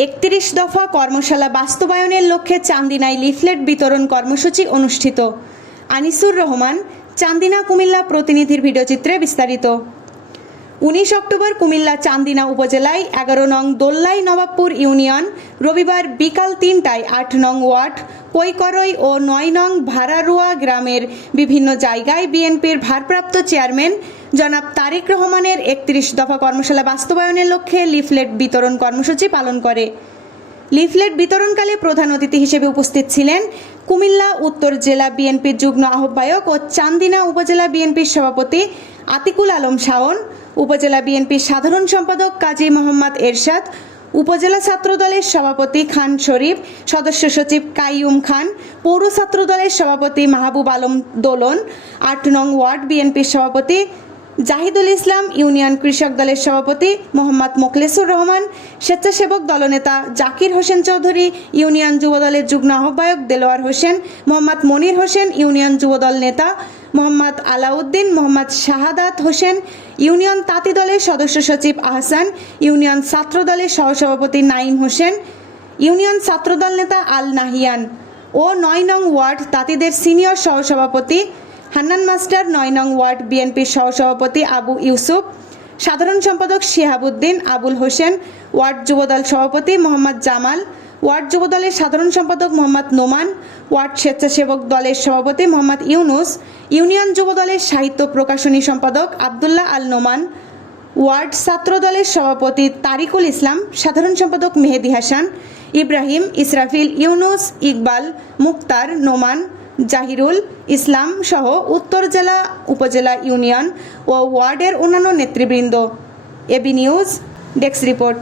31 দফা কর্মশালা বাস্তবায়নের লক্ষ্যে চান্দিনায় লিফলেট বিতরণ কর্মসূচি অনুষ্ঠিত। আনিসুর রহমান, চান্দিনা কুমিল্লা প্রতিনিধির ভিডিওচিত্রে বিস্তারিত। 19 অক্টোবর কুমিল্লা চান্দিনা উপজেলায় 11 নং দোল্লাই নবাবপুর ইউনিয়ন রবিবার বিকাল 3টায় 8 নং ওয়ার্ড কৈকরই ও 9 নং ভাড়ারুয়া গ্রামের বিভিন্ন জায়গায় বিএনপির ভারপ্রাপ্ত চেয়ারম্যান জনাব তারেক রহমানের 31 দফা কর্মশালা বাস্তবায়নের লক্ষ্যে লিফলেট বিতরণ কর্মসূচি পালন করে। লিফলেট বিতরণকালে প্রধান অতিথি হিসেবে উপস্থিত ছিলেন কুমিল্লা উত্তর জেলা বিএনপির যুগ্ম আহ্বায়ক ও চান্দিনা উপজেলা বিএনপির সভাপতি আতিকুল আলম শাওন, উপজেলা বিএনপির সাধারণ সম্পাদক কাজী মোহাম্মদ এরশাদ, উপজেলা ছাত্রদলের সভাপতি খান শরীফ, সদস্য সচিব কাইয়ুম খান, পৌর ছাত্রদলের সভাপতি মাহবুব আলম দোলন, 8 নং ওয়ার্ড বিএনপির সভাপতি জাহিদুল ইসলাম, ইউনিয়ন কৃষক দলের সভাপতি মোহাম্মদ মোখলেসুর রহমান, স্বেচ্ছাসেবক দলনেতা জাকির হোসেন চৌধুরী, ইউনিয়ন যুবদলের যুগ্ম আহ্বায়ক দেলোয়ার হোসেন, মোহাম্মদ মনির হোসেন, ইউনিয়ন যুবদল নেতা মোহাম্মদ আলাউদ্দিন, মোহাম্মদ শাহাদাত হোসেন, ইউনিয়ন তাঁতি দলের সদস্য সচিব আহসান, ইউনিয়ন ছাত্রদলের সহসভাপতি নাইম হোসেন, ইউনিয়ন ছাত্রদল নেতা আল নাহিয়ান ও 9 নং ওয়ার্ড তাঁতিদের সিনিয়র সহসভাপতি হান্নান মাস্টার, 9 নং ওয়ার্ড বিএনপির সহসভাপতি আবু ইউসুফ, সাধারণ সম্পাদক শিহাবুদ্দিন, আবুল হোসেন, ওয়ার্ড যুবদল সভাপতি মোহাম্মদ জামাল, ওয়ার্ড যুবদলের সাধারণ সম্পাদক মোহাম্মদ নোমান, ওয়ার্ড স্বেচ্ছাসেবক দলের সভাপতি মোহাম্মদ ইউনুস, ইউনিয়ন যুবদলের সাহিত্য প্রকাশনী সম্পাদক আবদুল্লাহ আল নোমান, ওয়ার্ড ছাত্র দলের সভাপতি তারিকুল ইসলাম, সাধারণ সম্পাদক মেহেদি হাসান, ইব্রাহিম, ইসরাফিল, ইউনুস, ইকবাল, মুক্তার, নোমান, জাহিরুল ইসলাম সহ উত্তর জেলা, উপজেলা, ইউনিয়ন ও ওয়ার্ডের অন্যান্য নেতৃবৃন্দ। AB news desk report.